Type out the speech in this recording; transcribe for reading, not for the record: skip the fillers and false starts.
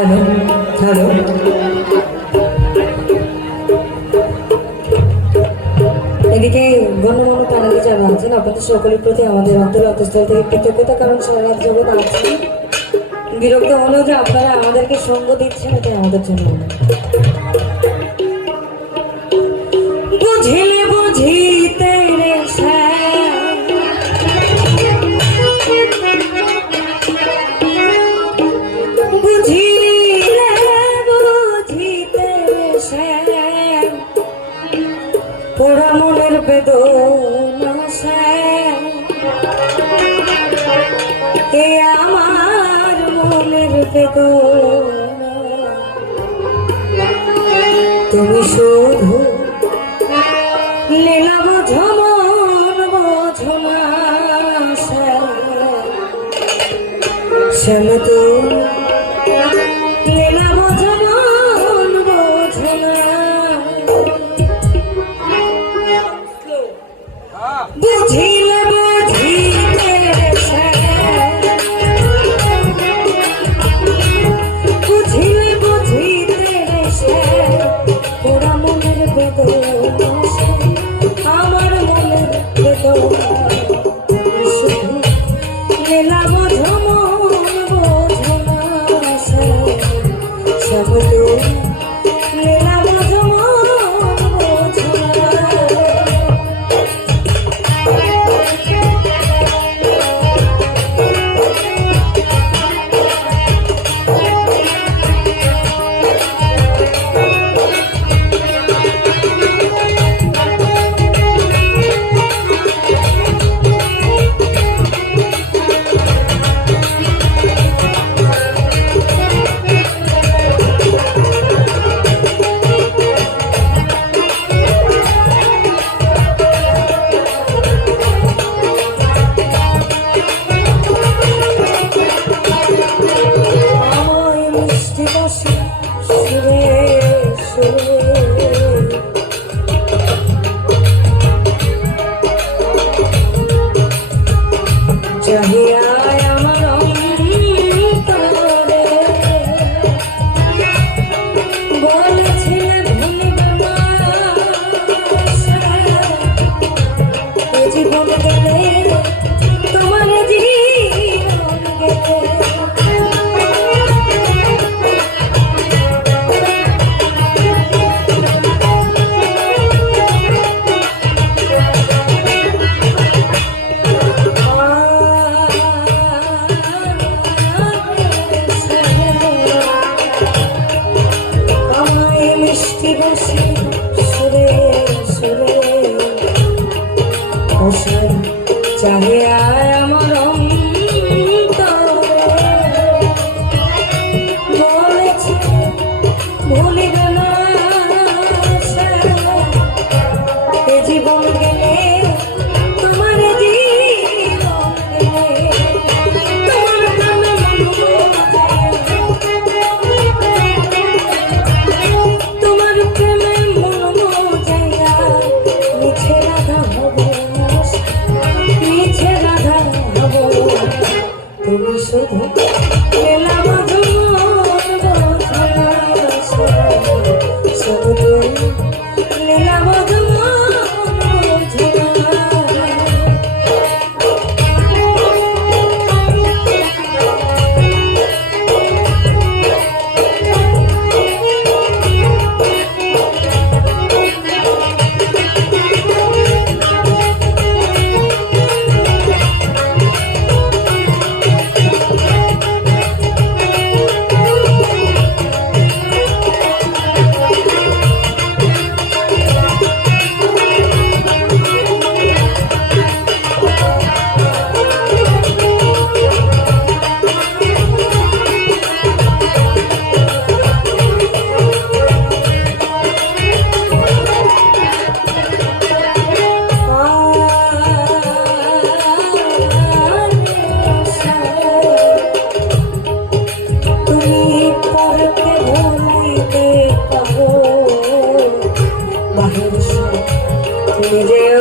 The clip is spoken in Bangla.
হ্যালো হ্যালো, এদিকে গণ্যমান্য প্যানেলে যারা আছেন আপনাদের সকলের প্রতি আমাদের অন্তর অন্তঃস্থল থেকে কৃতজ্ঞতা, কারণ সারা রাত জগৎ আছে বিরক্ত হলেও যে আপনারা আমাদেরকে সঙ্গ দিচ্ছেন এটাই আমাদের জন্য। বুঝিলে বুঝিতে রে বুঝিলে বুঝিতে পোড়া মনের বেদনা এ আমার মনের বেদনা, তুমি শুধু লীলা বোঝো মন বোঝো না শ্যাম তো লীলা বোঝো মন বোঝো না, বুঝিলে বুঝিতে বুঝিলে বুঝিতে পোড়া মনের বেদনা আমার মনের বেদনা, শুধু লীলা বোঝো মন বোঝো না সব তো লীলা বোঝো মন বোঝো না। চাহে আয় আমার বলেছে ভুলিবে না এ জীবন গেলে তোমার জীবন গেলে তোমার প্রেমে মন যাইয়া মিছে রাধা হবে তুমি শুধু লীলা বোঝো মন বোঝো না শুধু লীলা বোঝো মন বোঝো না। নিজেও